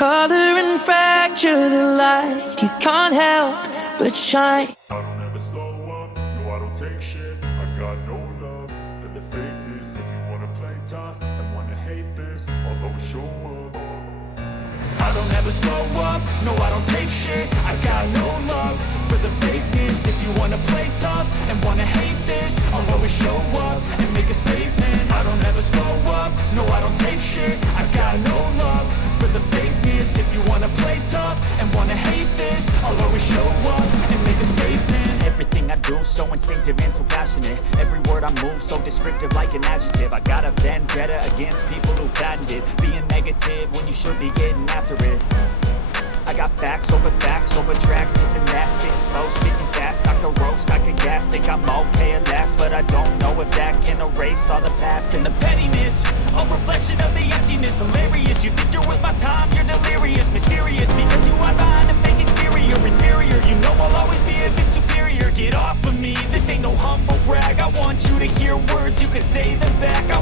color and fracture the light. You can't help but shine. I don't ever slow up, no I don't take shit. I got no love for the fakeness. If you wanna play tough and wanna hate this, I'll always show up. I don't ever slow up, no I don't take shit. I got no love for the fakeness. If you wanna play tough and wanna hate this, I'll always show up and make a statement. I don't ever slow up, no I don't take shit. I got no love for the fakeness. If you wanna play tough and wanna hate this, I'll always show up and make a statement. Everything I do so instinctive and so passionate. Every word I move so descriptive like an adjective. I got a vendetta against people who patented being negative when you should be getting after it. I got facts over tracks, this and that, spitting slow, speaking fast. I can roast, I can gas, think I'm okay at last, but I don't know if that can erase all the past and the pettiness. A reflection of the emptiness, hilarious. You think you're worth my time, you're delirious, mysterious, because you are behind a fake exterior, inferior. You know I'll always be a bit superior. Get off of me, this ain't no humble brag. I want you to hear words, you can say them back. I